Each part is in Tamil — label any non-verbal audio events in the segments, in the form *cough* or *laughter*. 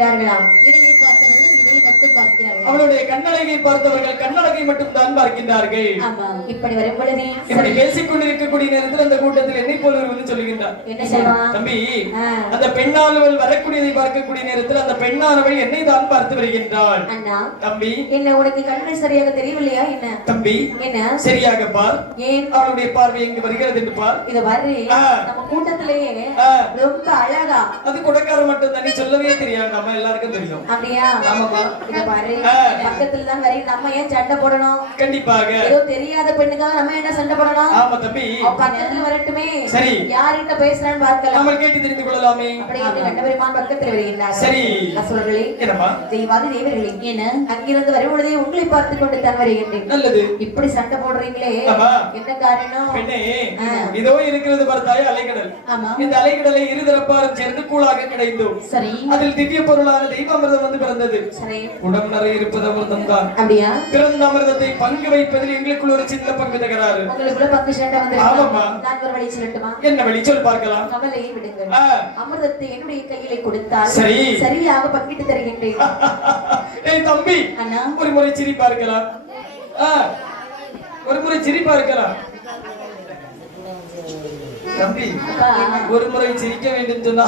இடையை பார்த்தவர்கள் இடையை மட்டும் பார்க்கிறார்கள் அவளுடைய கண்ணழகை பார்த்தவர்கள் கண்ணழகை மட்டும் தான் பார்க்கின்றார்கள். ஆமாம். இப்படி வரும் பொழுதே இப்படி பேசிக் கொண்டிருக்கக்கூடிய நேரத்தில் அந்த கூட்டத்தில் என்னை போல வந்து சொல்லுகின்றார். என்ன தம்பி. அந்த பெண்ணானவள் வரக்கூடியதை பார்க்கக்கூடிய நேரத்தில் அந்த பெண்ணானவள் என்னை தான் பார்த்து வருகின்றாள். அண்ணா தம்பி. என்ன உனக்கு கண்கள் சரியாக தெரியவில்லையா? என்ன? தம்பி என்ன? சரியாக பார். ஏன்? அவளுடைய பார்வை எங்கு வருகிறது என்று பார். இத. நம்ம கூட்டத்திலேயே. ரொம்ப அழகா. அது கொடைக்கார மட்டும் தானே சொல்லவே தெரியாது. நம்ம எல்லாருக்கும் தெரியும். அப்படியா? ஆமாப்பா இத பாரு. ஆ. பக்கத்துல தான் வரி. நம்ம ஏன் சண்டை போடணும்? கண்டிப்பாக. ஏதோ தெரியாத பெண்ணுக்காக நம்ம என்ன சண்டை போடணும்? ஆமா தம்பி. பக்கத்துல வரட்டுமே. சரி. யார்கிட்ட பேசுறான்னு பார்க்கலாம் நாம கேட்டு தெரிந்து கொள்ளலாமே. அப்படியே இந்த கண்டபெருமான் பக்கத்தில் வருகின்றார் சரி. அசுரர்களே என்னம்மா? தெய்வாதி தேவர்களே என்ன அங்கிருந்து வரும் பொழுதே உங்களை பார்த்து கொண்டு தான் வருகின்றேன். நல்லது. இப்படி சண்டை போடுறீங்களே. என்ன காரணம். இதோ இருக்கிறது பார்த்தாய் அலைக்கடல் ஆமா. இந்த அலைக்கடலை இருதரப்பாரும் சேர்ந்து கூழாக கிடைந்தோம் சரி. அதில் திவ்ய பொருளான தெய்வாமிர்தம் வந்து பிறந்தது. உடம்பு நிறைய இருப்பது அமிர்தம் தான் பிறந்த அமிர்தத்தை பங்கு வைப்பதில் எங்களுக்குள்ள ஒரு சின்ன பங்கு தகராறு. என்ன வழி சொல் பார்க்கலாம். கவலையை விடுங்கள். அமிர்தத்தை என்னுடைய கையிலே கொடுத்தால் சரி. சரியாக பங்கிட்டு தருகின்றேன். *laughs* ஏய் தம்பி. ஒரு முறை சிரி பார்க்கலாம் ஆ, ஒரு முறை சிரி பார்க்கலாம் தம்பி ஒரு முறை சிரிக்க வேண்டும் சொன்னா.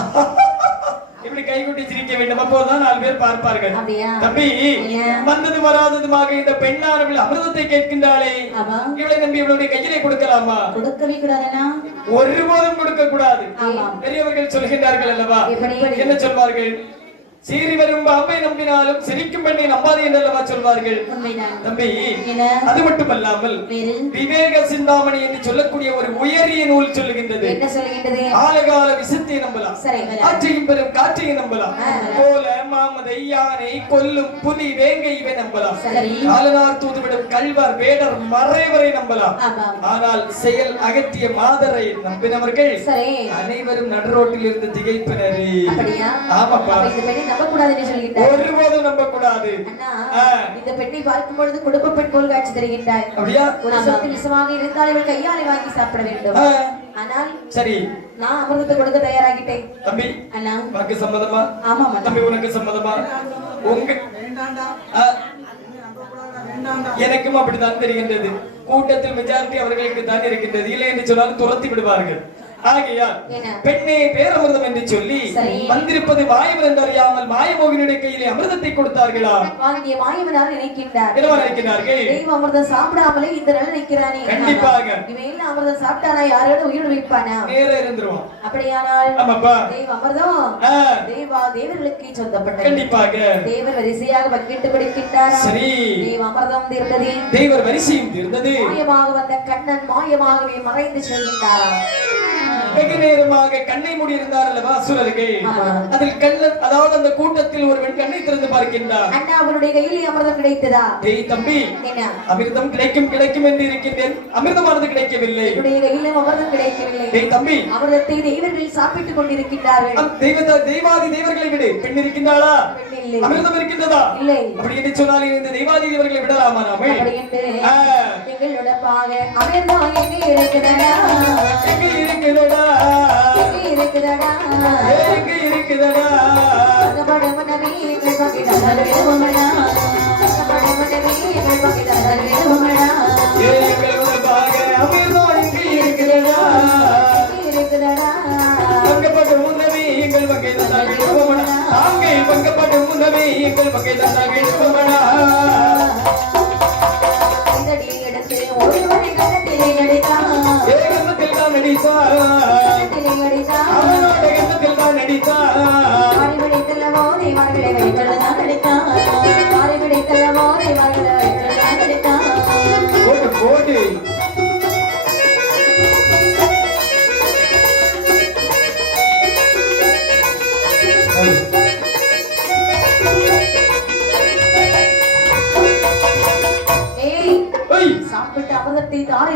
இப்படி கைகொட்டி சிரிக்க வேண்டும். அப்போதுதான் நாலு பேர் பார்ப்பார்கள்? தம்பி? வந்தது வராததுமாக இந்த பெண்ணானவள் அமிர்தத்தை கேட்கின்றாளே. இவளை நம்பி இவளுடைய கையிலே கொடுக்கலாமா? கொடுக்கவே கூடாதுனா ஒருபோதும் கொடுக்க கூடாது. பெரியவர்கள் சொல்கின்றார்கள் அல்லவா? என்ன சொல்வார்கள்? சீறி வரும் பாம்பை நம்பினாலும் சிரிக்கும் பெண்ணை நம்பாது என்றல்லவா சொல்வார்கள்? தம்பி அது மட்டுமல்லாமல் விவேக சிந்தாமணி என்று சொல்லக்கூடிய ஒரு உயரிய நூல் சொல்லுகின்றது. ஆலகால விசத்தை நம்பலாம். ஆற்றையும் பெரும் காற்றையும் நம்பலாம். போல மாமதை யானை கொல்லும் புலி வேங்கை இவை நம்பலாம். சரி. காலனார் தூதுவிடும் கல்வர் வேடர் மறைவரை நம்பலாம். ஆனால் செயல் அகத்திய மாதரை நம்பினவர்கள் அனைவரும் நடுரோட்டில் இருந்து திகைப்பினரே ஆமாப்பா. சொல்கின்றார் ஒருபோதும் அண்ணா. இந்த பெண்ணை பார்க்கும் பொழுது குடும்ப பெண் போல் காட்சி தருகின்றார். ஒரு சொத்து விஷமாக இருந்தால் இவள் கையாலை வாங்கி சாப்பிட வேண்டும். ஆ, ஆனால் சரி. நான் அமிர்தத்தை கொடுக்க தயாராகிட்டேன். தம்பி அண்ணா. உனக்கு சம்மதமா? ஆமா தம்பி உனக்கு சம்மதமா? உங்க எனக்கும் அப்படித்தான் தெரிகின்றது. கூட்டத்தில் மெஜாரிட்டி அவர்களுக்கு தான் இருக்கின்றது. இல்லை என்று சொன்னால் துரத்தி விடுவார்கள். ஆகையால்? பெண்ணே பேரமிர்தம் என்று சொல்லி. வந்திருப்பது மாயம் என்று அறியாமல் மாயமோகினுடைய கையிலே அமிர்தத்தை கொடுத்தார்களா? வாங்கிய மாயவனார் நினைக்கின்றார். என்னவா நினைக்கிறார்கள் தெய்வ அமிர்தம் சாப்பிடாமலே இந்த நிலை நிற்கிறானே கண்டிப்பாக. இவன் அமிர்தம் சாப்பிட்டானா? யாரோட உயிர் வைப்பானா நேர இருந்துருவோம் அப்படியானால் ஆமாப்பா. தெய்வ அமிர்தம் தேவா தேவர்களுக்கு சொந்தப்பட்டது. கண்டிப்பாக. தேவர் வரிசையாக பங்கிட்டு பிடிக்கின்றாரா? சரி. தெய்வ அமிர்தம் தீர்ந்தது. தேவர் வரிசையும் இருந்தது மாயமாக வந்த கண்ணன் மாயமாகவே மறைந்து செல்கின்றாராம் வெகு நேரமாக கண்ணை மூடி இருந்தார் அல்லவா அசுரர்கள் ஆமா. அதில் கண்ண அதாவது அந்த கூட்டத்தில் ஒருவன் கண்ணை திறந்து பார்க்கின்றார். அண்ணா அவருடைய கையிலே அமிர்தம் கிடைத்ததா? டேய் தம்பி அமிர்தம் கிடைக்கும் கிடைக்கும் என்று இருக்கின்றேன். அமிர்தமானது கிடைக்கவில்லை. என்னுடைய கையிலே அமிர்தம் கிடைக்கவில்லை. டேய் தம்பி. அமிர்தத்தை தேவர்கள் சாப்பிட்டுக் கொண்டிருக்கின்றார்கள். தெய்வ தெய்வாதி தெய்வர்களை விடு. பெண் இருக்கின்றாளா? இல்லை. அமிர்தம் இருக்கின்றதா? இல்லை. அப்படி என்று சொன்னால் இந்த தெய்வாதி தேவர்களை விடலாமா நாமே? அப்படி என்று ஆ, எங்களோட பாக அமிர்தம் எங்கே இருக்குதடா எங்கள் எங்கள் அமிர்தம் இருக்குதடா எங்கே இருக்குதடா பங்கப்பட்ட முன்னமே எங்கள் வகை தந்தால் விடுவோமடா தாங்கை பங்கப்பட்ட முன்னமே எங்கள் வகை தந்தால் விடுவோமடா இதடி எடுத்து ஒரு மணி கணத்திலே அடித்தான். ஏ கண்ணத்தில் தான் நடித்தா கணத்திலே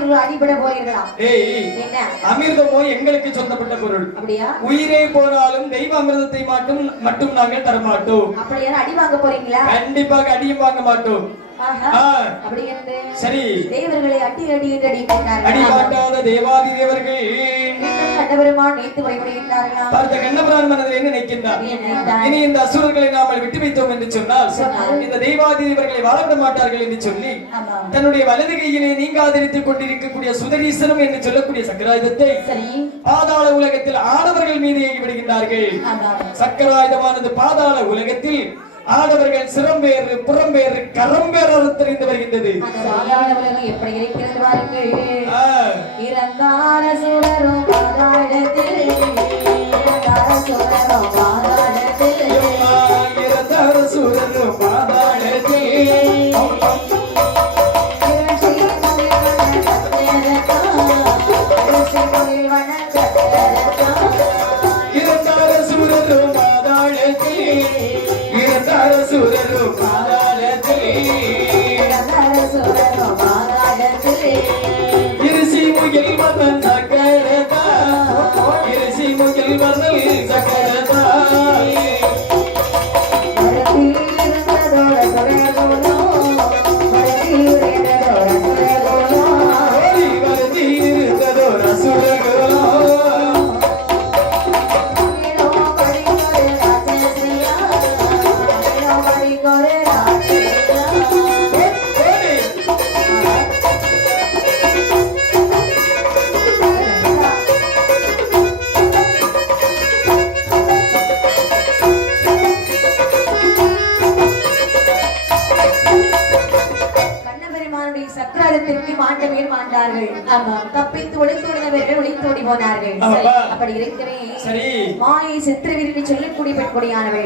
தாரையில் அடிபட போறீர்களா ஏய் என்ன? அமிர்தமோ எங்களுக்கு சொந்தப்பட்ட பொருள். அப்படியா? உயிரே போனாலும் தெய்வ அமிர்தத்தை மட்டும் மட்டும் நாங்கள் தரமாட்டோம். அப்படியா அடி வாங்க போறீங்களா? கண்டிப்பாக அடியும் வாங்க மாட்டோம். சரி. தேவர்களை அடி அடி அடி அடி கொண்டார்கள் மாட்டாத தேவாதி தேவர்கள். இன்னும் கண்டபெருமான் நீத்து வழிபடுகின்றார்களாம். பார்த்த கண்ணபுரான் மனதில் என்ன நினைக்கின்றார்? நினைத்தார். இனி இந்த அசுரர்களை நாமல் விட்டு வைத்தோம் என்று சொன்னால். இந்த தெய்வாதி இவர்களை வாழவிட மாட்டார்கள் என்று சொல்லி. தன்னுடைய வலது கையிலே நீங்காதிருத்துக் கொண்டிருக்கக்கூடிய சுதரீசனம் என்று சொல்லக்கூடிய சக்கராயுதத்தை பாதாள உலகத்தில் ஆடவர்கள் மீது ஏகி விடுகின்றார்கள். சக்கராயுதமானது பாதாள உலகத்தில் ஆடவர்கள் சிறம்பேறு புறம்பேறு கரம்பேறு தெரிந்து வருகின்றது. எப்படி இருக்கிறது அப்படி இருக்கவே சரி. மாயை சித்திரவிருந்து சொல்லக்கூடிய பெண்கொடியானவள்.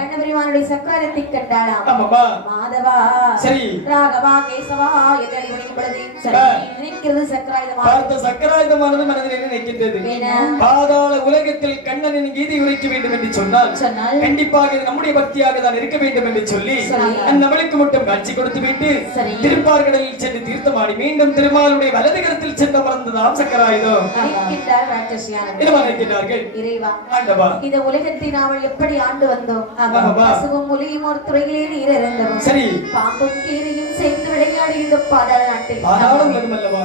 கண்ணபெருமானுடைய சக்கரத்தை கண்டாளாம். ஆமாப்பா. மாதவா. சரி. ராகவா கேசவா என்று விடுக்கும் பொழுது. சரி, ஆ. நினைக்கிறது சக்கராயுதமா? பார்த்த சக்கராயுதமானது மனதில் என்ன நிற்கின்றது என்ன? பாதாள உலகத்தில் கண்ணனின் கீதை உரைக்க வேண்டும் என்று சொன்னால் கண்டிப்பாக இது நம்முடைய பக்தியாக தான் இருக்க வேண்டும் என்று சொல்லி. அந்நபளுக்கு மட்டும் காட்சி கொடுத்து விட்டு. திருப்பார்கடலில் சென்று தீர்த்தமாடி மீண்டும் திருமாலுடைய வலது கரத்தில் சென்று அமர்ந்ததாம் சக்கராயுதம். நிற்கிறார்கள் இறைவா இந்த உலகத்தை நாமல் எப்படி ஆண்டு வந்தோம்? பசுவும் புலியும் ஒரு துறையிலே நீர் இருந்தோம் சரி. பாம்பும் கீரையும் சேர்ந்து விளையாடி இந்த பாதாள நாட்டில் ஆனாலும் உலகம் அல்லவா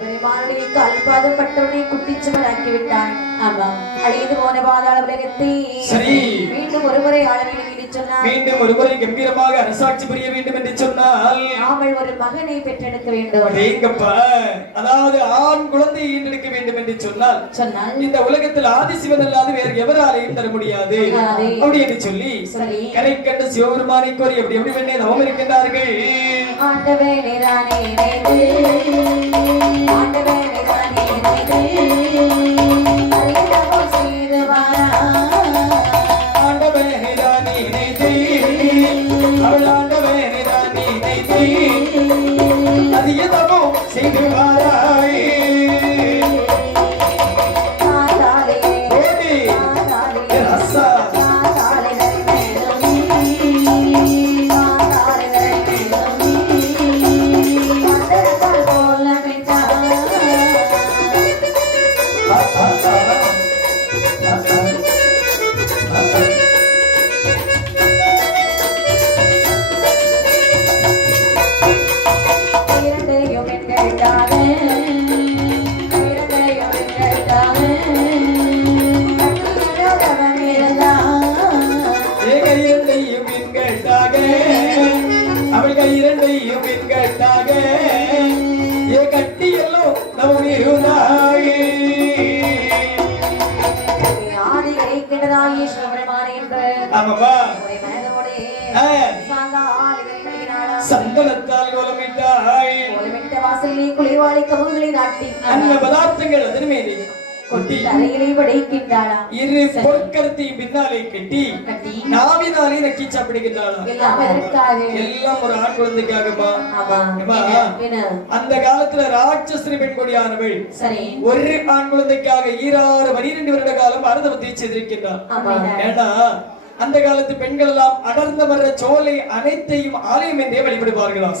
பெருமானுடைய கால்பாதம் பட்டவனை குட்டிச்சுவராக்கி விட்டான் ஆமா. அழிந்து போன பாதாள உலகத்தை. சரி. மீண்டும் ஒருமுறை ஆள வேண்டும் என்று சொன்னான் மீண்டும் ஒருமுறை கம்பீரமாக அரசாட்சி புரிய வேண்டும் என்று சொன்னால் நாமல் ஒரு மகனை பெற்றெடுக்க வேண்டும். அதாவது ஆண் குழந்தையை ஈண்டெடுக்க வேண்டும் என்று சொன்னால் சொன்னால் இந்த உலகத்தில் ஆதிசிவன் அல்லாது வேறு எவராலையும் தர முடியாது. அப்படி என்று சொல்லி கரை கண்டு சிவபெருமானை கோரி எப்படி எப்படி வெண்ணே தவம் இருக்கின்றார்கள்? ஆண்டவே நிதானே நினைத்து ஆண்டவே என்று ஆமாவா ஒரே மனதோடு ஆ, சாந்தால் இதை நல்கினாளாம். சந்தனத்தால் கோலமிட்டாய் கோலமிட்ட வாசலிலே குளிர்வாளி கமுகுகளை நாட்டி அன்ன பதார்த்தங்கள் அதன் மேலே. கொட்டி தலையிலே படைக்கின்றாளாம் இரு பொற்கரத்தையும் பின்னாலே கட்டி கட்டி நாவினாலே நக்கி சாப்பிடுகின்றாளா? எல்லாம் ஒரு ஆண் குழந்தைக்காகமா அந்த காலத்துல ராட்சஸ்ரீ பெண்கொடியானவள் சரி. ஒரு ஆண் குழந்தைக்காக ஈராறு பனிரெண்டு வருட காலம் அறுதவத்தை செய்திருக்கின்றார் ஏன்னா அந்த காலத்து பெண்கள் எல்லாம் அடர்ந்த மர சோலை அனைத்தையும் ஆலயம் என்றே வழிபடுவார்களாம்.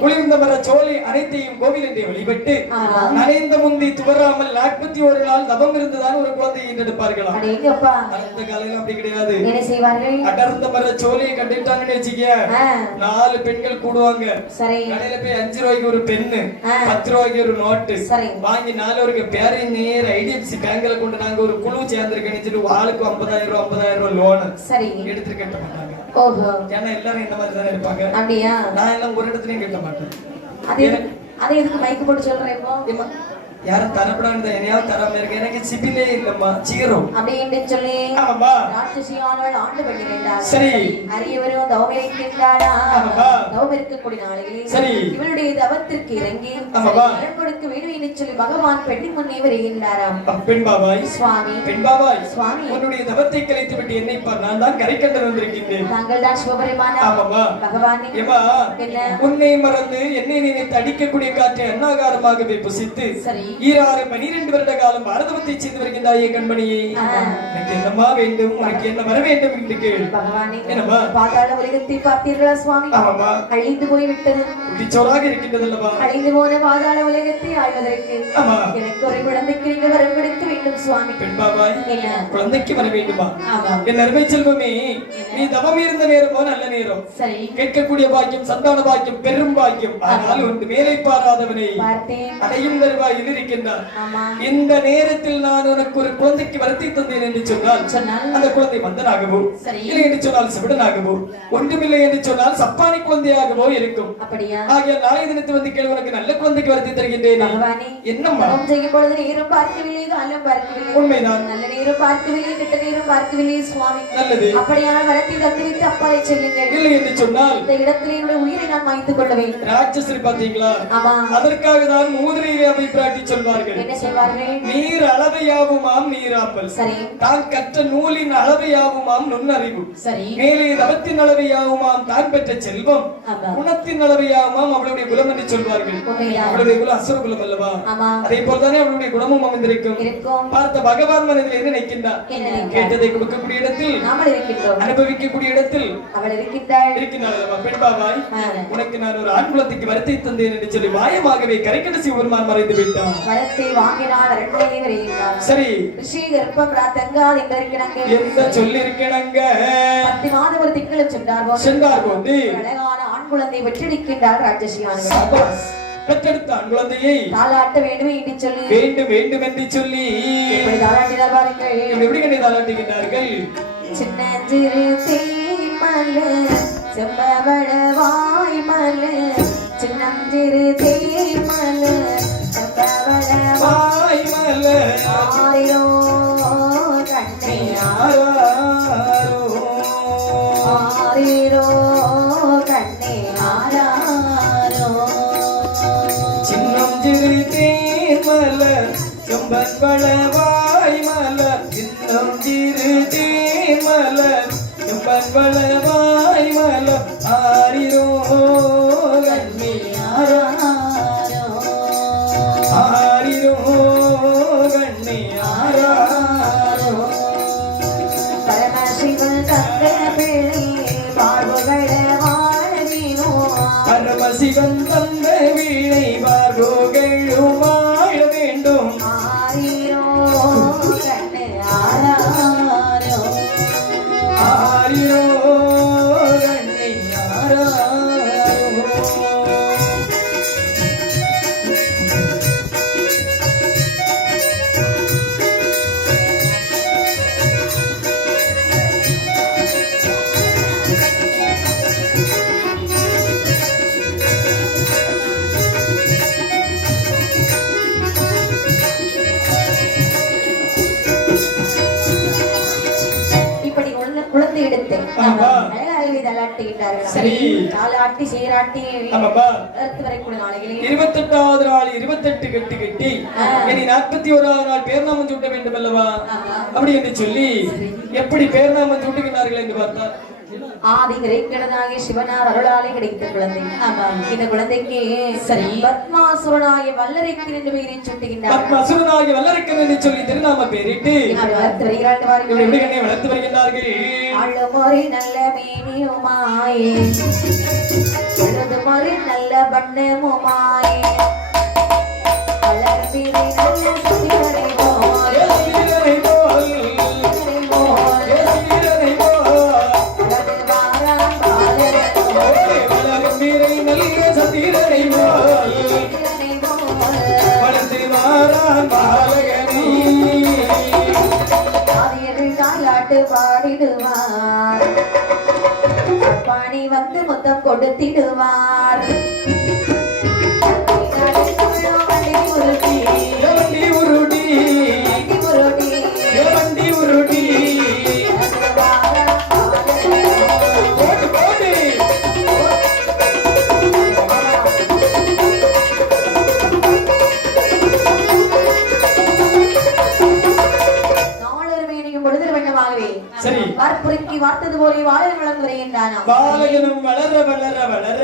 குளிர்ந்த மர சோலை அனைத்தையும் கோவில் என்றே வழிபட்டு. நனைந்த முந்தி துவராமல் நாற்பத்தி ஒரு நாள் தவம் இருந்துதான் ஒரு குழந்தையை ஈன்றெடுப்பார்களாம். அந்த காலையில அப்படி கிடையாது. அடர்ந்த மர சோலையை கண்டுட்டாங்கன்னு வச்சுக்க நாலு பெண்கள் கூடுவாங்க. கடையில போய் அஞ்சு ரூபாய்க்கு ஒரு ஆ. பத்து ரூபாய்க்கு ஒரு நோட்டு. வாங்கி நாலு பேரை நேர ஐடிஎஃப்சி பேங்க்ல கொண்டு நாங்க ஒரு குழு சேர்ந்திருக்கேன்னு சொல்லி ஆளுக்கு ஐம்பதாயிரம் ரூபாய் ஐம்பதாயிரம் ரூபாய் லோன் சரி எடுத்து கட்ட மாட்டாங்க. ஓஹோ. ஏன்னா எல்லாரும் இந்த மாதிரி தானே இருப்பாங்க. அப்படியா? நான் எல்லாம் ஒரு இடத்துலயும் கட்ட மாட்டேன். அது எதுக்கு அது எதுக்கு மைக்கு போட்டு சொல்றேன் இப்போ? யாரும் தரப்படாது என்னையாவது தராம இருக்கு எனக்கு சிபிலே இல்லம்மா ஜீரோ அப்படின்னு சொல்லி ஆமாம்மா. ராட்சசியானவள் ஆண்டு பண்ணிக்கின்றாள் சரி. அரியவரும். தவம் இருக்கக்கூடிய நாளைகளில் சரி. இவளுடைய தவத்திற்கு இறங்கி. வரம் கொடுக்க வேண்டும் என்று சொல்லி பகவான் பெண்ணின் முன்னே வருகின்றாராம். பெண் பாபாய். சுவாமி. பெண் பாபாய். சுவாமி. உன்னுடைய தவத்தை கலைத்து விட்டு என்னை பார் நான் தான் கரை கண்டு வந்திருக்கின்றேன். தாங்கள் தான் சிவபெருமானா? ஆமாம்மா. பகவானே ஏமா என்ன உன்னை மறந்து என்னை நினைத்து அடிக்கக்கூடிய காற்றை அன்னாகாரமாகவே புசித்து சரி. ஈராறு பனிரெண்டு வருட காலம் பாரதவத்தை செய்து வருகின்றாயே கண்மணியே. எனக்கு என்னம்மா வேண்டும்? உனக்கு என்ன வர வேண்டும் என்று கேள். பகவானே என்னம்மா? பாதாள உலகத்தை பார்த்தீர்களா சுவாமி? அழிந்து போய்விட்டது. குட்டிச்சோறாக இருக்கின்றது அல்லவா அழிந்து போன பாதாள உலகத்தை ஆழ்வதற்கு ஆமா. எனக்கு ஒரு குழந்தைக்கு நீங்க வரம் கொடுக்க வேண்டும் சுவாமி. பெண் பாபாய் என்ன? குழந்தைக்கு வர வேண்டுமா? ஆமாம் என் அருமை செல்வமே நீ தவம் இருந்த நேரமோ நல்ல நேரம். சரி. கேட்கக்கூடிய பாக்கியம் சந்தான பாக்கியம் பெரும் பாக்கியம். ஆனால் ஒன்று மேலை பாராதவனை பார்த்தேன். அடையும் தருவாயில் இருக்கின்றார். இந்த நேரத்தில் நான் உனக்கு ஒரு குழந்தைக்கு வரத்தை தந்தேன் என்று சொன்னால் அந்த குழந்தை மந்தனாகவோ. இல்லை என்று சொன்னால் சிவிடனாகவோ ஒன்றுமில்லை என்று சொன்னால் சப்பானி குழந்தையாகவோ இருக்கும். அப்படியா? ஆகிய நாளை தினத்து வந்து கேள்வி உனக்கு நல்ல குழந்தைக்கு வரத்தை தருகின்றேன் என்னம்மா செய்யும் பொழுது நேரம் பார்க்கவில்லை காலம் பார்க்கவில்லை. உண்மைதான். நல்ல நேரம் பார்க்கவில்லை கெட்ட நேரம் பார்க்கவில்லை சுவாமி. நல்லது. அப்படியான வரத்தை தந்துவிட்டு அப்பாலை செல்லுங்கள். இல்லை என்று சொன்னால் இந்த இடத்துல என்னுடைய உயிரை நான் மாய்த்துக் கொள்ளுவேன் ராட்சசரி பாத்தீங்களா ஆமா. அதற்காக தான் மூதுரையிலே அவை பிராட்டி சொல்வார்கள். என்ன செய்வார்கள் நீர் அளவையாவுமாம் நீராப்பல் சரி. தான் கற்ற நூலின் அளவையாவுமாம் நுண்ணறிவு. சரி. மேலே தவத்தின் அளவையாவுமாம் தான் பெற்ற செல்வம். குணத்தின் அளவையாவுமாம் அவளுடைய குலம் என்று சொல்வார்கள். அவளுடைய குலம் அசுர குலம் அல்லவா? அதே போல்தானே அவளுடைய குணமும் அமைந்திருக்கும். பார்த்த பகவான் மனதில் என்ன நினைக்கின்றார்? கேட்டதை கொடுக்கக்கூடிய இடத்தில் அனுபவிக்கக்கூடிய இடத்தில் அவள் இருக்கின்றாள். இருக்கின்றாள் அல்லவா? பெண் பாபாய் ஆ. உனக்கு நான் ஒரு ஆண் குலத்துக்கு வருத்தை தந்தேன் என்று சொல்லி மாயமாகவே கரைக்கட சிவபெருமான் மறைந்து விட்டான். வரத்தை வாங்கினால் சரி. ரிஷி கர்ப்பம் ராத்தங்கால் எங்க இருக்கிறாங்க? எந்த சொல்லிருக்கேனங்க பத்து மாதம் ஒரு திங்களும் சென்றார் சென்றார் போது. அழகான ஆண் குழந்தை பெற்றெடுக்கின்றார் ராஜசியானவர் சபாஸ். பெற்றெடுத்த ஆண் குழந்தையை தாளாட்ட வேண்டும் என்று சொல்லி வேண்டும் வேண்டும் என்று சொல்லி எப்படி தாளாட்டினார் பாருங்கள் எப்படி கண்ணை தாளாட்டுகின்றார்கள் சின்ன சிறு தேமல சின்னம் சிறு தேமல வாயோ கண்ணே ஆரிரோ செம்பன் மலர் சின்னம் சிறு தேன் மலர். செம்பன் மலர் அழகாகவே தள்ளாட்டுகின்றார்கள் சரி. சீராட்டி இருபத்தெட்டாவது நாள் இருபத்தெட்டு கட்டு கட்டி. இனி நாற்பத்தி ஓராவது நாள் பேர்நாமம் சூட்ட வேண்டும் அல்லவா. அப்படி என்று சொல்லி எப்படி பேர்நாமம் சூட்டுகிறார்கள் என்று ஆதி கிரேக்கடனாகிய சிவனார் அருளாலே கிடைத்த குழந்தை. இந்த குழந்தைக்கு சரி. பத்மாசுரனாகிய வல்லரைக்கு என்று பெயரை சுட்டுகின்றார் பத்மசுரனாகி வல்லரக்கன் என்று சொல்லி திருநாம பேரிட்டு வளர்த்து என்னை வளர்த்து வருகின்றார்கள்? நல்ல மேனியுமாயே மறு நல்ல பண்ணமுமாயே வளர்பிறை நல்ல பாடிடுவார். மணி வந்து முத்தம் கொடுத்திடுவார். பாலகனும் வளர வளர வளர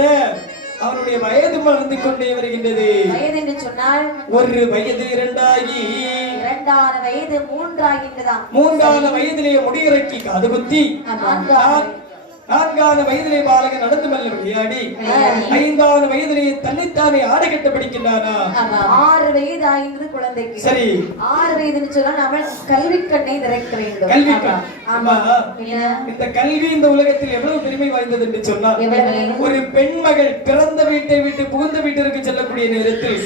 அவனுடைய வயது வளர்ந்து கொண்டே வருகின்றது. வயது என்று சொன்னால் ஒரு வயது இரண்டாகி இரண்டான வயது மூன்றாகின்றதாம். மூன்றான வயதிலே முடியிறக்கி காது குத்தி நான்கான வயதிலே பாலகன் நடந்து மெல்ல விளையாடி. ஐந்தான வயதிலே தன்னைத்தானே ஆடு கட்ட படிக்கின்றானா? ஆறு வயது ஆகின்றது குழந்தைக்கு. சரி. ஆறு வயதுன்னு சொன்னால் அவள் கல்வி கண்ணை திறக்க வேண்டும். கல்வி ஆமா. இந்த கல்வி இந்த உலகத்தில் எவ்வளவு பெருமை வாய்ந்தது என்று எவ்வளவு? ஒரு பெண் மகள் பிறந்த வீட்டை விட்டு புகுந்த வீட்டிற்கு செல்லக்கூடிய நேரத்தில்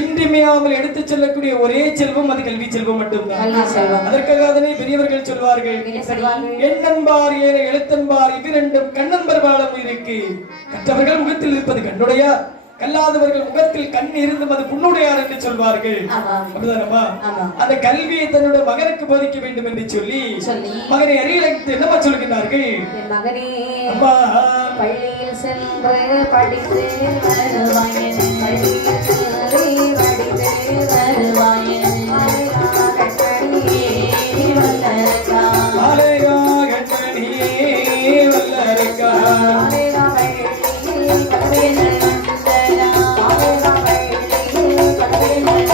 இன்றிமையாமல் எடுத்துச் செல்லக்கூடிய ஒரே செல்வம் அது கல்வி செல்வம் மட்டும்தான். அதற்காக அதனை பெரியவர்கள் சொல்வார்கள்? எண்ணன்பார் ஏன எழுத்தன்பார் இவ்விரண்டும் கண்ணன்பர் பாலம் இருக்கு. கற்றவர்கள் முகத்தில் இருப்பது கண்ணுடையா? கல்லாதவர்கள் முகத்தில் கண் இருந்தும் அது புண்ணுடையார் என்று சொல்வார்கள். அப்படிதானம்மா. அந்த கல்வியை தன்னுடைய மகனுக்கு போதிக்க வேண்டும் என்று சொல்லி மகனை அறியலைத்து என்னமா சொல்கிறார்கள் என் மகனே பள்ளியில் சென்று படித்து பள்ளியில்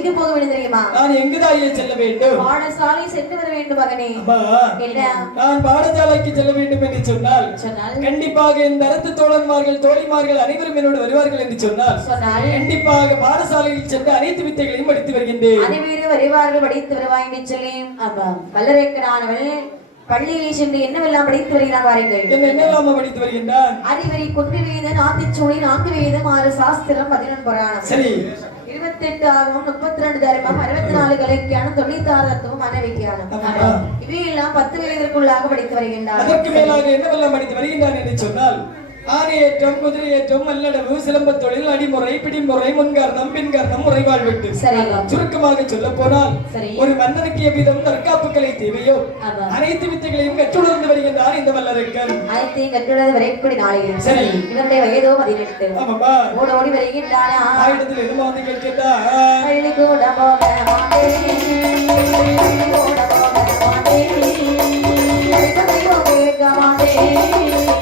எங்கு போக வேண்டும் தெரியுமா? நான் எங்குதாயே செல்ல வேண்டும்? பாடசாலை சென்று வர வேண்டும் மகனே. நான் பாடசாலைக்கு செல்ல வேண்டும் என்று சொன்னால் கண்டிப்பாக இந்த அரசு தோழன்மார்கள் தோழிமார்கள் அனைவரும் என்னோடு வருவார்கள் என்று சொன்னால் கண்டிப்பாக பாடசாலையில் சென்று அனைத்து வித்தைகளையும் படித்து வருகின்றேன். அனைவரும் வருவார்கள் படித்து வருவாய் என்று சொல்லி வல்லரைக்கனானவள் பள்ளியிலே சென்று என்னவெல்லாம் படித்து வருகிறார் வாருங்கள் என்ன என்னெல்லாம் படித்து வருகின்றான்? அறிவரை கொன்று வேதம் ஆத்திச்சூடி நான்கு வேதம் ஆறு சாஸ்திரம் பதினொன்று புராணம். சரி. இருபத்தி எட்டு ஆகவும் முப்பத்தி ரெண்டு தர்மம் அறுபத்தி நாலு கலைக்கியானம் தொண்ணூத்தி ஆறு தத்துவம் மனவிக்கியானம் ஆமா. இவையெல்லாம் பத்து ஆணையேற்றம் குதிரையேற்றம் மல்லடவு சிலம்பத் தொழில் அடிமுறை பிடிமுறை முன்கர்ணம் பின்கர்ணம் முறைவாழ் வெட்டு. சரி. சுருக்கமாக சொல்ல போனால். ஒரு மன்னனுக்கு எவ்விதம் தற்காப்பு கலை தேவையோ. அனைத்து வித்தைகளையும் கற்றுணர்ந்து வருகின்றார் இந்த வல்லரக்கன் அனைத்தையும் கற்றுள்ளது வரைக்குடி நாளையில். சரி. இவருடைய வயதோ பதினெட்டு. ஆமாம்மா. ஓட ஓடி வருகின்றானா? ஆயிடத்தில் என்னமா வந்து கேட்கிறா பள்ளி கூட போக மாட்டேன். கூட போக மாட்டேன்.